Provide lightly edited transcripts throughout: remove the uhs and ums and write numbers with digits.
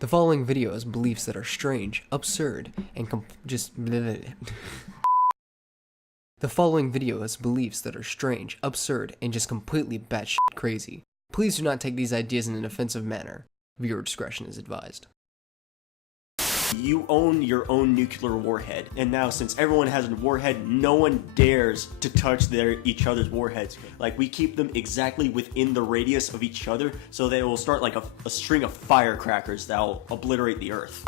The following video has beliefs that are strange, absurd, and The following video has beliefs that are strange, absurd, and just completely batshit crazy. Please do not take these ideas in an offensive manner. Viewer discretion is advised. You own your own nuclear warhead, and now since everyone has a warhead, no one dares to touch each other's warheads. Like, we keep them exactly within the radius of each other, so they will start like a string of firecrackers that will obliterate the earth.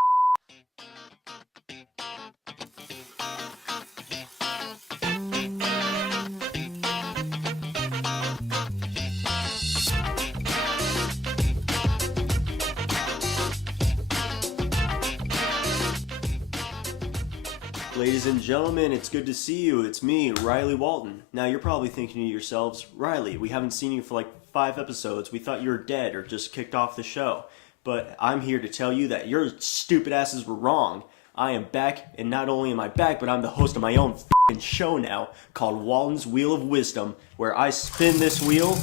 Ladies and gentlemen, it's good to see you. It's me, Riley Walton. Now, you're probably thinking to yourselves, Riley, we haven't seen you for like 5 episodes. We thought you were dead or just kicked off the show. But I'm here to tell you that your stupid asses were wrong. I am back, and not only am I back, but I'm the host of my own f***ing show now called Walton's Wheel of Wisdom, where I spin this wheel,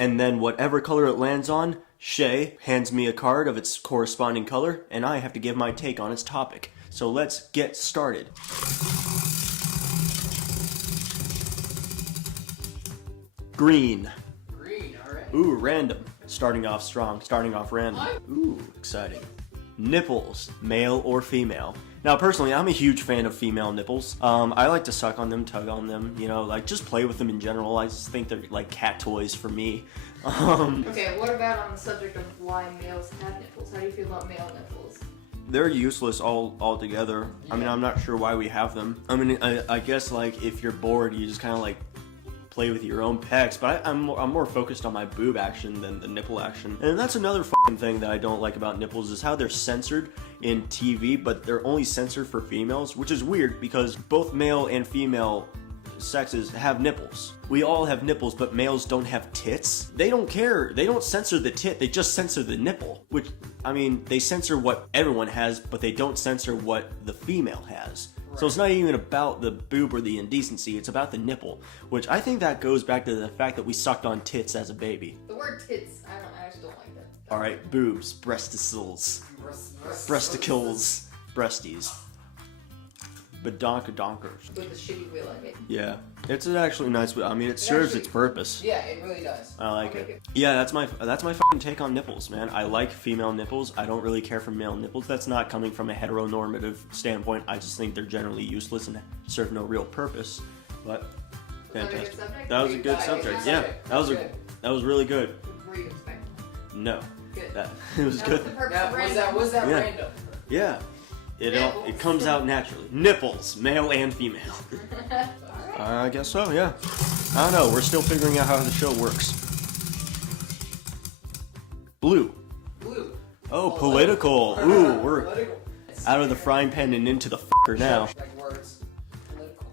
and then whatever color it lands on, Shay hands me a card of its corresponding color, and I have to give my take on its topic. So let's get started. Green. Green, alright. Ooh, random. Starting off strong, starting off random. Ooh, exciting. Nipples, male or female. Now, personally, I'm a huge fan of female nipples. I like to suck on them, tug on them, you know, like just play with them in general. I just think they're like cat toys for me. Okay, what about on the subject of why males have nipples? How do you feel about male nipples? They're useless altogether. Yeah. I mean, I'm not sure why we have them. I mean, I guess like if you're bored, you just kind of like play with your own pecs. But I'm more focused on my boob action than the nipple action. And that's another fucking thing that I don't like about nipples is how they're censored in TV, but they're only censored for females, which is weird because both male and female sexes have nipples. We all have nipples, but males don't have tits. They don't care. They don't censor the tit. They just censor the nipple, which, I mean, they censor what everyone has, but they don't censor what the female has. Right. So it's not even about the boob or the indecency. It's about the nipple, which I think that goes back to the fact that we sucked on tits as a baby. The word tits, I just don't like that. All right, boobs, breasticles, breasticles, breasties. Badonkers. With the shitty wheel I made. Yeah, it's actually nice. I mean, it serves its purpose. Yeah, it really does. I like it. Yeah, that's my fucking take on nipples, man. I like female nipples. I don't really care for male nipples. That's not coming from a heteronormative standpoint. I just think they're generally useless and serve no real purpose. But fantastic. That was a good subject. Yeah, that was really good. Were you expecting? No. Good. It was good. Was that Yeah. random? Yeah. It comes out naturally. Nipples, male and female. I guess so, yeah. I don't know, we're still figuring out how the show works. Blue. Blue. Oh, political. Ooh, we're Political. out of the frying pan and into the f***er now. Like words. Political.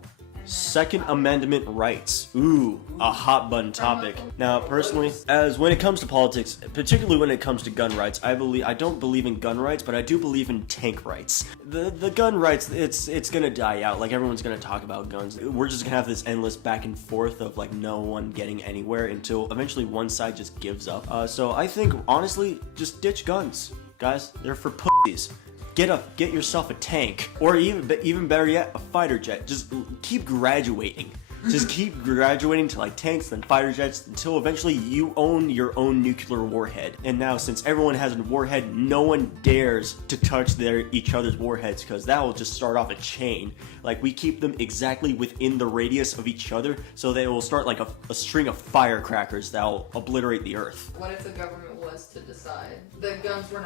Second Amendment rights. Ooh, a hot button topic. Now, personally, as when it comes to politics, particularly when it comes to gun rights, I don't believe in gun rights, but I do believe in tank rights. The gun rights, it's gonna die out. Like, everyone's gonna talk about guns. We're just gonna have this endless back and forth of like no one getting anywhere until eventually one side just gives up. So I think honestly, just ditch guns, guys. They're for pussies. Get yourself a tank, or even better yet, a fighter jet. Just keep graduating. Just keep graduating to like tanks, then fighter jets, until eventually you own your own nuclear warhead. And now, since everyone has a warhead, no one dares to touch each other's warheads, because that will just start off a chain. Like, we keep them exactly within the radius of each other, so they will start like a string of firecrackers that will obliterate the earth. What if the government was to decide that guns were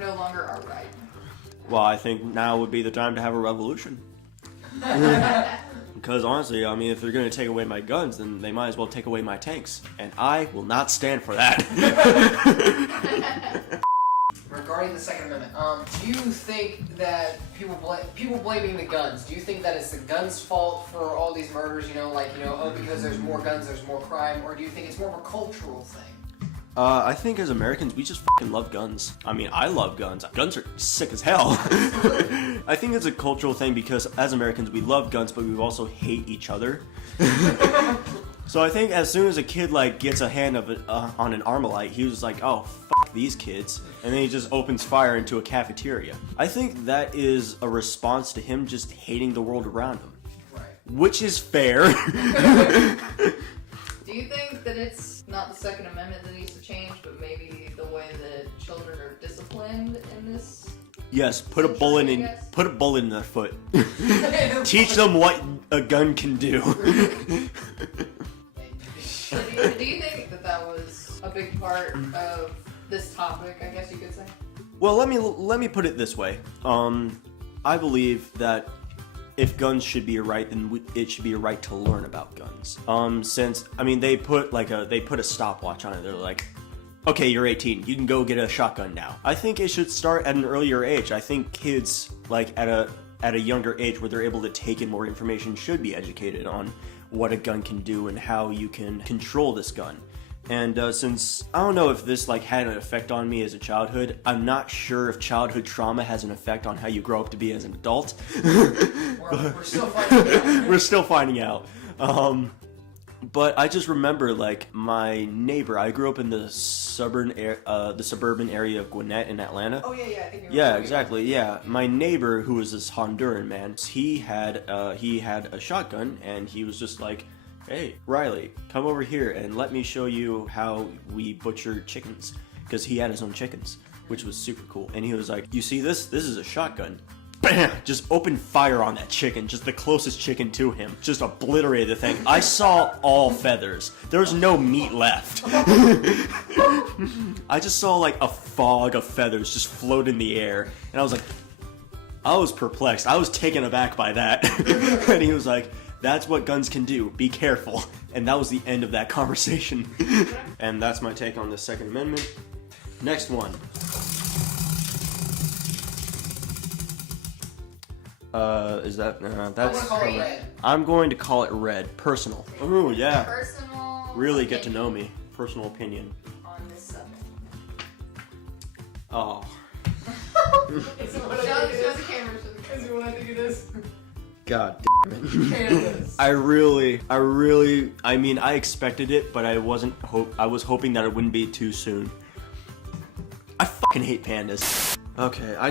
no longer our right? Well, I think now would be the time to have a revolution. Because honestly, I mean, if they're going to take away my guns, then they might as well take away my tanks. And I will not stand for that. Regarding the Second Amendment, do you think that people blaming the guns, do you think that it's the guns' fault for all these murders, because there's more guns, there's more crime, or do you think it's more of a cultural thing? I think as Americans, we just fucking love guns. I mean, I love guns. Guns are sick as hell. I think it's a cultural thing because as Americans, we love guns, but we also hate each other. So I think as soon as a kid like gets a hand of it on an Armalite, he was like, oh, these kids, and then he just opens fire into a cafeteria. I think that is a response to him just hating the world around him. Right. Which is fair. Do you think that it's not the Second Amendment that needs to change, but maybe the way that children are disciplined in this? Yes, put a bullet in their foot. Teach them what a gun can do. So do you think that that was a big part of this topic, I guess you could say? Well, let me put it this way. I believe that if guns should be a right, then it should be a right to learn about guns. Since they put a stopwatch on it. They're like, okay, you're 18. You can go get a shotgun now. I think it should start at an earlier age. I think kids at a younger age where they're able to take in more information should be educated on what a gun can do and how you can control this gun. And since I don't know if this had an effect on me as a childhood, I'm not sure if childhood trauma has an effect on how you grow up to be as an adult. We're still finding out. We're still finding out. But I just remember my neighbor. I grew up in the suburban area of Gwinnett in Atlanta. Oh yeah, I think you're Yeah, right. exactly. Yeah, my neighbor, who was this Honduran man, he had a shotgun, and he was just like, "Hey, Riley, come over here and let me show you how we butcher chickens," because he had his own chickens, which was super cool. And he was like, "You see this? This is a shotgun." Bam! Just open fire on that chicken, just the closest chicken to him. Just obliterated the thing. I saw all feathers. There was no meat left. I just saw a fog of feathers just float in the air. And I was perplexed. I was taken aback by that. And he was like, "That's what guns can do. Be careful." And that was the end of that conversation. And that's my take on the Second Amendment. Next one. That's. I'm gonna call it red. I'm going to call it red. Personal. Ooh, yeah. Personal. Really get to know me. Personal opinion. On this subject. Oh. Is it Show what I think it the is? camera. Is it what I think it is? God damn it. Pandas. I expected it, but I was hoping that it wouldn't be too soon. I fucking hate pandas. Okay, I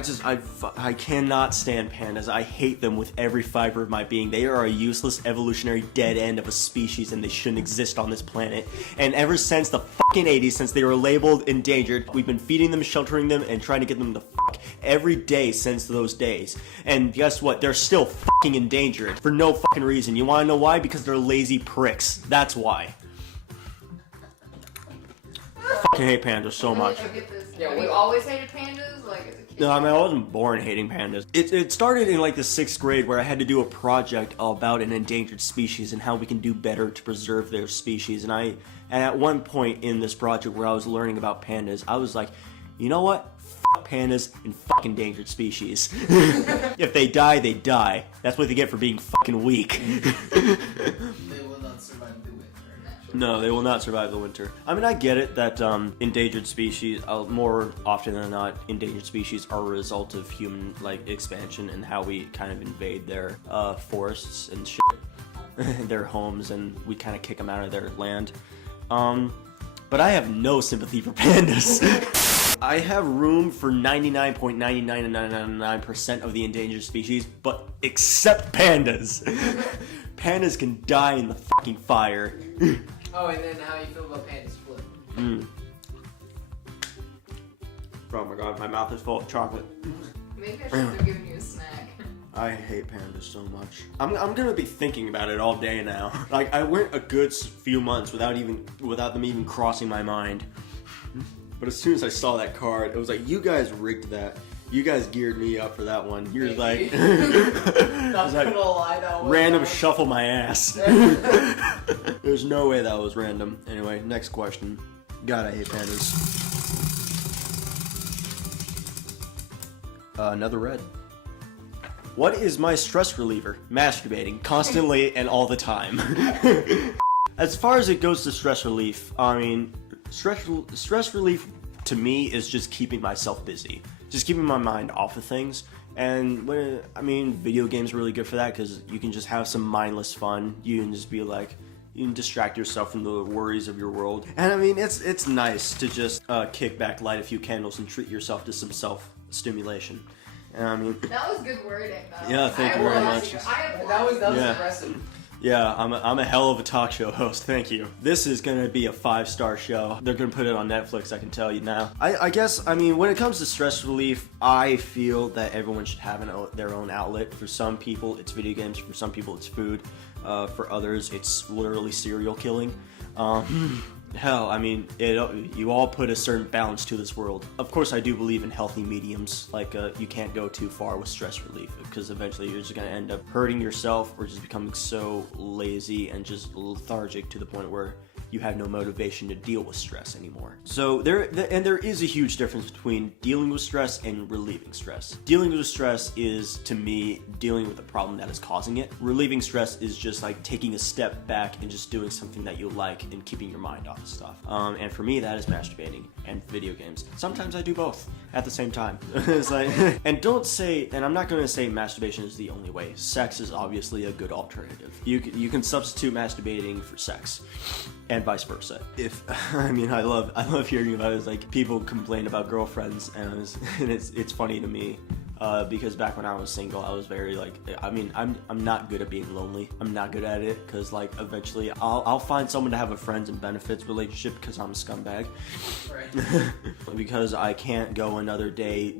cannot stand pandas. I hate them with every fiber of my being. They are a useless evolutionary dead end of a species, and they shouldn't exist on this planet. And ever since the fucking 80s, since they were labeled endangered, we've been feeding them, sheltering them, and trying to get them the fuck every day since those days. And guess what? They're still fucking endangered for no fucking reason. You wanna know why? Because they're lazy pricks. That's why. Fucking hate pandas so much. I get this. Yeah, Have what- you always hated pandas? Like as a kid? No, I wasn't born hating pandas. It started in the 6th grade where I had to do a project about an endangered species and how we can do better to preserve their species. And at one point in this project where I was learning about pandas, I was like, you know what? Fuck pandas and fucking endangered species. If they die, they die. That's what they get for being fucking weak. They will not survive the winter. No, they will not survive the winter. I get it that endangered species, more often than not, endangered species are a result of human expansion and how we kind of invade their forests and shit, their homes, and we kind of kick them out of their land. But I have no sympathy for pandas. I have room for 99.9999% of the endangered species, but except pandas. Pandas can die in the fucking fire. Oh, and then how you feel about pandas flip? Oh my god, my mouth is full of chocolate. Maybe I should have given you a snack. I hate pandas so much. I'm gonna be thinking about it all day now. I went a good few months without them even crossing my mind. But as soon as I saw that card, it was like, you guys rigged that. You guys geared me up for that one. You're like, Not gonna lie, that was random shuffle my ass. There's no way that was random. Anyway, next question. God, I hate pandas. Another red. What is my stress reliever? Masturbating, constantly and all the time. As far as it goes to stress relief, stress relief to me is just keeping myself busy. Just keeping my mind off of things. And video games are really good for that because you can just have some mindless fun. You can just be like, You can distract yourself from the worries of your world. And I mean, it's nice to just kick back, light a few candles, and treat yourself to some self-stimulation. And I mean, That was good wording, though. yeah, thank you very much. That was Yeah. impressive. Yeah, I'm a hell of a talk show host, thank you. This is gonna be a 5-star show. They're gonna put it on Netflix, I can tell you now. I guess, I mean, when it comes to stress relief, I feel that everyone should have their own outlet. For some people, it's video games. For some people, it's food. For others, it's literally serial killing. Hell, I mean, you all put a certain balance to this world. Of course, I do believe in healthy mediums. Like, you can't go too far with stress relief, because eventually you're just gonna end up hurting yourself or just becoming so lazy and just lethargic to the point where you have no motivation to deal with stress anymore. So there is a huge difference between dealing with stress and relieving stress. Dealing with stress is, to me, dealing with the problem that is causing it. Relieving stress is just like taking a step back and just doing something that you like and keeping your mind off of stuff. And for me, that is masturbating and video games. Sometimes I do both at the same time. It's like, and I'm not going to say masturbation is the only way. Sex is obviously a good alternative. You can substitute masturbating for sex, and vice versa. I love hearing about it. It's like people complain about girlfriends, and it's funny to me. Because back when I was single, I was very like, I mean, I'm not good at being lonely. I'm not good at it, because like eventually I'll find someone to have a friends and benefits relationship, because I'm a scumbag. Right. Because I can't go another day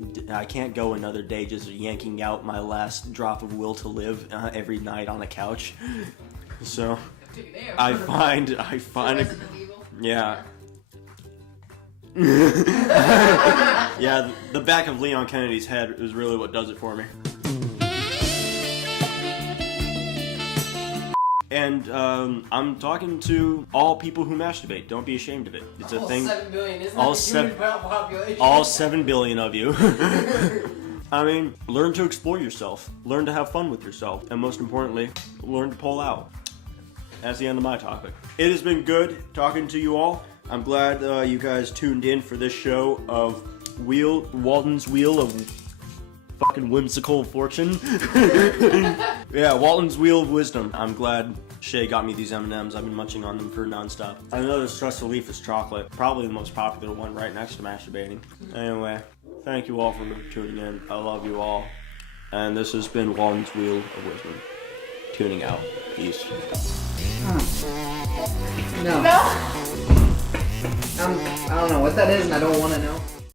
just yanking out my last drop of will to live every night on a couch. So I find Resident Evil. yeah. Yeah, the back of Leon Kennedy's head is really what does it for me. And I'm talking to all people who masturbate. Don't be ashamed of it. It's a thing. 7 billion, isn't All that the human population? All 7 billion of you. I mean, learn to explore yourself. Learn to have fun with yourself. And most importantly, learn to pull out. That's the end of my topic. It has been good talking to you all. I'm glad you guys tuned in for this show of Walton's Wheel of fucking Whimsical Fortune. Yeah, Walton's Wheel of Wisdom. I'm glad Shay got me these M&Ms. I've been munching on them for nonstop. Another stress relief is chocolate. Probably the most popular one right next to masturbating. Anyway, thank you all for tuning in. I love you all. And this has been Walton's Wheel of Wisdom. Tuning out. Peace. No. I don't know what that is, and I don't want to know.